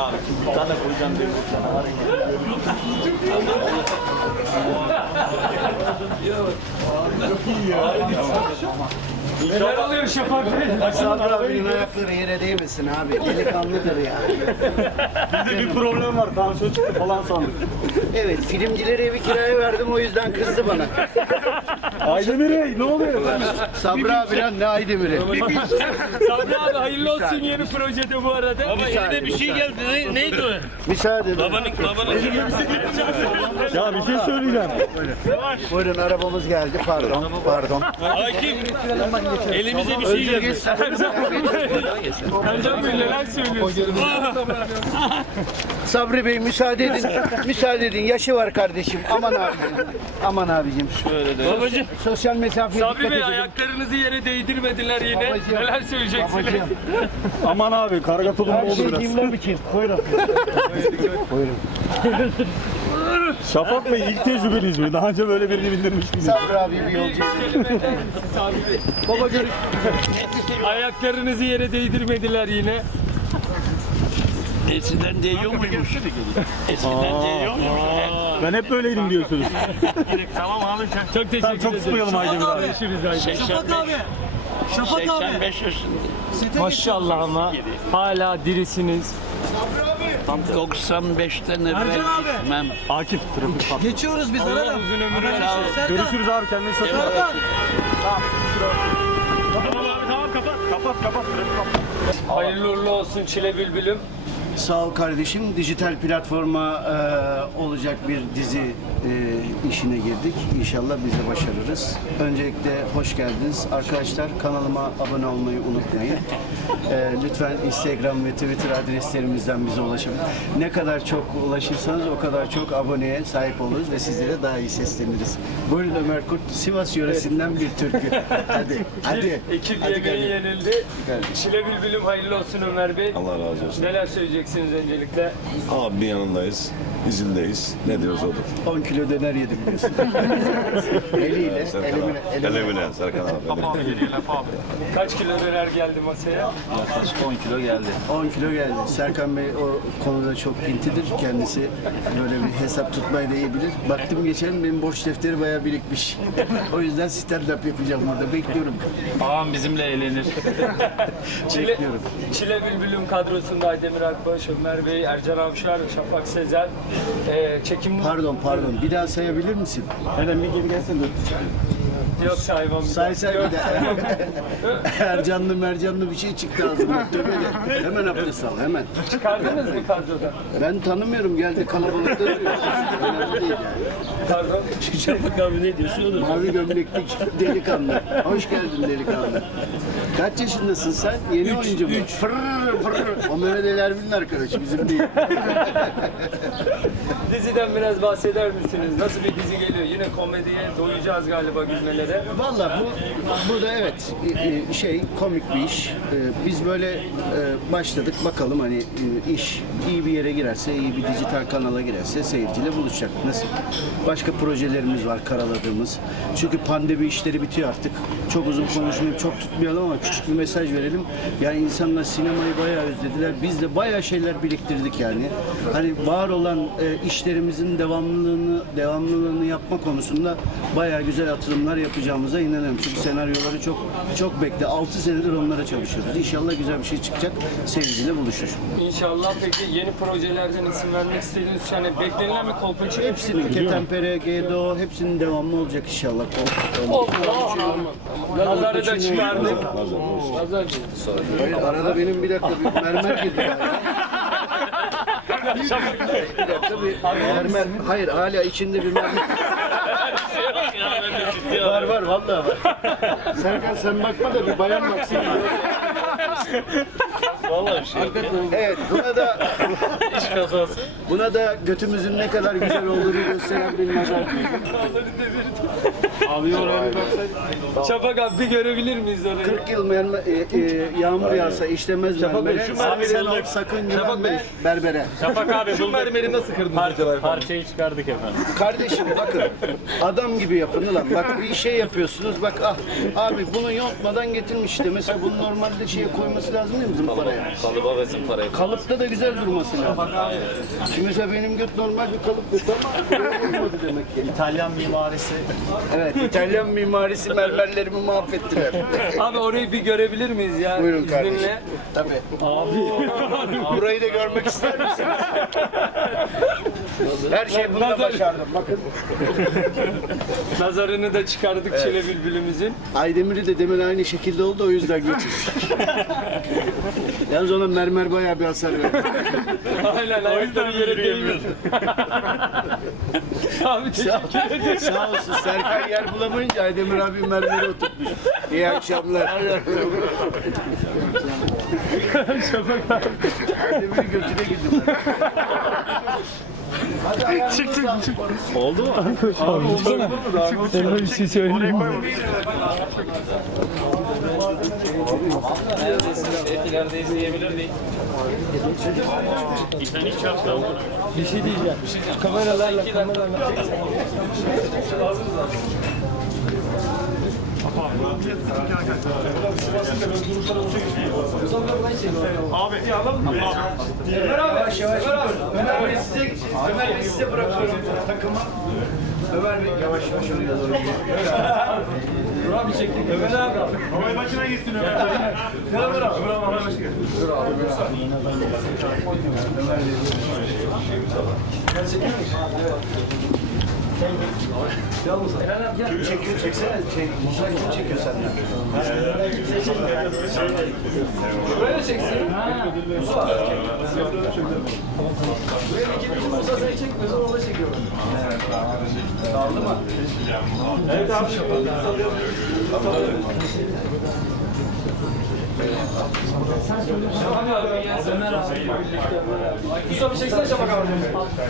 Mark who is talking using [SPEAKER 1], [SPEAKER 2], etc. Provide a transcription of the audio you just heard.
[SPEAKER 1] abi. Bir tane koyacağım diye bir tane
[SPEAKER 2] Neler oluyor Şafak Bey?
[SPEAKER 3] Sabri abinin ayakları yere değmesin abi. Delikanlıdır ya.
[SPEAKER 1] Bizde bir problem var. Tansiyon çıktı falan sandık.
[SPEAKER 3] Evet, filmcilere evi kiraya verdim, o yüzden kızdı bana.
[SPEAKER 1] Aydemir Bey ne oluyor?
[SPEAKER 3] Sabri abi lan, ne Aydemir'i?
[SPEAKER 2] Sabri abi hayırlı olsun yeni projede bu arada.
[SPEAKER 4] Baba eline bir şey geldi. Neydi o?
[SPEAKER 3] Müsaade edin.
[SPEAKER 4] Babanın
[SPEAKER 1] Ya bir şey söyleyeceğim.
[SPEAKER 3] Buyurun, arabamız geldi. Pardon.
[SPEAKER 4] Hakim. Elimize bir şey
[SPEAKER 3] Özür
[SPEAKER 4] geldi.
[SPEAKER 2] Ercan Bey neler söylüyorsunuz?
[SPEAKER 3] Sabri Bey müsaade edin. Müsaade edin. Yaşı var kardeşim. Aman abicim. Aman abicim.
[SPEAKER 4] Babacığım.
[SPEAKER 3] Sosyal mesafeye
[SPEAKER 2] Sabri
[SPEAKER 3] dikkat
[SPEAKER 2] Bey
[SPEAKER 3] edin.
[SPEAKER 2] ayaklarınızı yere değdirmediler yine.
[SPEAKER 3] Babacığım.
[SPEAKER 2] Neler söyleyeceksiniz?
[SPEAKER 1] Aman abi karga tulumlu
[SPEAKER 3] Her
[SPEAKER 1] oldu
[SPEAKER 3] şey
[SPEAKER 1] biraz.
[SPEAKER 3] dinle biçim. Buyurun. Buyurun.
[SPEAKER 1] Şafak Bey ilk tecrübeniz mi? Daha önce böyle birini bindirmiş miydiniz?
[SPEAKER 3] Sabri abi bir yolcu. Baba görüş.
[SPEAKER 2] Ayaklarınızı yere değdirmediler yine.
[SPEAKER 4] Eskiden değiyor muymuş? Eskiden değiyor muymuş?
[SPEAKER 1] Ben hep böyleydim diyorsunuz.
[SPEAKER 4] Tamam abi.
[SPEAKER 2] Çok teşekkür ederim.
[SPEAKER 1] Çok sıkmayalım Aydemir abi.
[SPEAKER 2] Görüşürüz Aydemir.
[SPEAKER 4] 85 yaşında.
[SPEAKER 2] Maşallah ama hala dirisiniz.
[SPEAKER 4] 95'ten evvel gitmem.
[SPEAKER 1] Akif trafik patladı.
[SPEAKER 5] Geçiyoruz biz
[SPEAKER 2] Allah
[SPEAKER 5] arada.
[SPEAKER 2] uzun ömür versin.
[SPEAKER 5] Serkan.
[SPEAKER 1] Görüşürüz abi kendine çok iyi bak.
[SPEAKER 5] Serkan.
[SPEAKER 1] Tamam kapat. Trafik kapat.
[SPEAKER 2] Hayırlı uğurlu olsun Çile Bülbülüm.
[SPEAKER 3] Sağ ol kardeşim. Dijital platforma olacak bir dizi işine girdik. İnşallah biz de başarırız. Öncelikle hoş geldiniz. Arkadaşlar kanalıma abone olmayı unutmayın. Lütfen Instagram ve Twitter adreslerimizden bize ulaşın. Ne kadar çok ulaşırsanız o kadar çok aboneye sahip oluruz ve sizlere daha iyi sesleniriz. Buyurun Ömer Kurt, Sivas yöresinden bir türkü. Hadi.
[SPEAKER 2] Ekip
[SPEAKER 3] Hadi
[SPEAKER 2] yemeği
[SPEAKER 3] kardeşim.
[SPEAKER 2] yenildi. Çile Bülbülüm hayırlı olsun Ömer Bey.
[SPEAKER 6] Allah razı olsun.
[SPEAKER 2] Neler söyleyeceksiniz öncelikle?
[SPEAKER 6] Abimin yanındayız. İzindeyiz. Ne diyoruz odur.
[SPEAKER 3] 10 kilo döner yedim diyorsun. Eliyle,
[SPEAKER 6] Elemine Serkan abi.
[SPEAKER 2] Kaç kilo döner geldi masaya?
[SPEAKER 3] 10 kilo geldi. Serkan Bey o konuda çok pintidir. Kendisi böyle bir hesap tutmayı da iyi bilir. Baktım geçen benim borç defteri bayağı birikmiş. O yüzden stand-up yapacağım burada. Bekliyorum.
[SPEAKER 4] Ağam bizimle eğlenir.
[SPEAKER 2] Çile Bülbülüm kadrosunda Aydemir Akbaş, Ömer Bey, Ercan Avşar, Şafak Sezer. Çekim
[SPEAKER 3] Pardon. Bir daha sayabilir misin?
[SPEAKER 1] Hemen bir geri gelsene.
[SPEAKER 2] yok saymam.
[SPEAKER 3] Say bir daha. Ercanlı mercanlı bir şey çıktı ağzından. Tövbe de. Hemen abdest al hemen.
[SPEAKER 2] Çıkardınız mı kadrodan?
[SPEAKER 3] Ben tanımıyorum. Geldi kalabalıkta duruyor. Önemli değil yani.
[SPEAKER 2] Pardon.
[SPEAKER 4] Şafak abi ne diyorsun oğlum?
[SPEAKER 3] Mavi gömleklik delikanlı. Hoş geldin delikanlı. Kaç yaşındasın sen? Yeni oyuncu mu? Fırr. O Mehmet Ali Erbil'in arkadaşı, bizim değil.
[SPEAKER 2] Diziden biraz bahseder misiniz? Nasıl bir dizi geliyor? Yine komediye doyacağız galiba gülmelere.
[SPEAKER 3] Vallahi bu da evet komik bir iş. Biz böyle başladık, bakalım hani iş iyi bir yere girerse, iyi bir dijital kanala girerse seyirciyle buluşacak. Nasıl? Başka projelerimiz var karaladığımız. Çünkü pandemi işleri bitiyor artık. Çok uzun konuşmayayım, çok tutmayalım ama küçük bir mesaj verelim. Yani insanlar sinemayı bayağı özlediler. Biz de bayağı şeyler biriktirdik yani. Hani var olan işlerimizin devamlılığını yapma konusunda bayağı güzel atılımlar yapacağımıza inanıyorum. Çünkü senaryoları çok bekle. 6 senedir onlara çalışıyoruz. İnşallah güzel bir şey çıkacak. Seyirciyle buluşur.
[SPEAKER 2] İnşallah. Peki yeni projelerden isim vermek istediğiniz yani beklenilen bir Kolpaçino
[SPEAKER 3] Hepsinin Ketempere, GDO hepsinin devamlı olacak inşallah.
[SPEAKER 2] Nazarı da çıkardık.
[SPEAKER 3] Hayır, arada benim bir dakika bir mermer girdi galiba. Bir dakika bir mermer. Hayır, hala içinde bir mermer. Var vallahi var. Serkan sen bakma da bir bayan baksın.
[SPEAKER 4] Vallahi bir şey yok.
[SPEAKER 3] Evet, buna da götümüzün ne kadar güzel olduğunu gösteren bir nazar.
[SPEAKER 2] Abi oraya bir baksak. Şafak abi bir görebilir miyiz orayı?
[SPEAKER 3] 40 yıl yağmur yağsa işlemez mermere. Sen ol, sakın güvenme berbere.
[SPEAKER 2] Şafak abi bu mermeri nasıl kırdınız acaba?
[SPEAKER 4] Parçayı çıkardık efendim.
[SPEAKER 3] Kardeşim bakın, adam gibi yapın ulan. Bak bir şey yapıyorsunuz, bak abi bunu yontmadan getirmiş işte. Mesela bunu normalde şeye koyması lazım değil mi zımparaya?
[SPEAKER 5] Kalıba ve zımparaya.
[SPEAKER 3] Kalıpta da güzel durması lazım. Şimdi mesela benim göt normal bir kalıp göt ama böyle olmadı demek ki.
[SPEAKER 1] İtalyan mimarisi.
[SPEAKER 3] Evet, İtalyan mimarisi mermerlerimi mahvettiler.
[SPEAKER 2] Abi orayı bir görebilir miyiz ya?
[SPEAKER 3] Buyurun kardeşim.
[SPEAKER 2] İzninle.
[SPEAKER 3] Tabii.
[SPEAKER 2] Abi.
[SPEAKER 3] Burayı da görmek ister misiniz? Her şey bunda başardım. Bakın.
[SPEAKER 2] Nazarını da çıkardık Çile Bülbülümüzün.
[SPEAKER 3] Aydemir'i de demin aynı şekilde oldu, o yüzden götürdük. Yalnız ona mermer bayağı bir hasar verdi.
[SPEAKER 2] Aynen ayakları yere değmiyor. Abi teşekkür ederim.
[SPEAKER 3] Sağ olsun, Serkan yer bulamayınca Aydemir abi mermeri oturtmuş. İyi akşamlar. Aydemir'in götüne girdim ben.
[SPEAKER 1] Oldu mu?
[SPEAKER 2] Sana bir şey söyleyeyim mi?
[SPEAKER 5] Etilerde izleyebilirdik.
[SPEAKER 2] Bir şey diyeceğim. Kameralarla.
[SPEAKER 3] Yavaş yavaş gidiyoruz. Ömer Bey size bırakıyorum takımı. Ömer Bey yavaş yavaş oraya doğru gidiyor.
[SPEAKER 2] Abi çektik. Ömer abi.
[SPEAKER 1] Havay başına gitsin Ömer. Gel Ömer abi. Ömer abi havay başına gel.
[SPEAKER 3] Kim çekiyor? Çeksene. Musa kim çekiyor senden?
[SPEAKER 2] Böyle çeksin. Musa. Buraya bir gitmiş Musa seni çekmiyorsa orada çekiyor. Kaldı mı?
[SPEAKER 1] Evet abi.
[SPEAKER 2] Ömer abi. Ömer abi. Musa bir çeksene Şafak abi.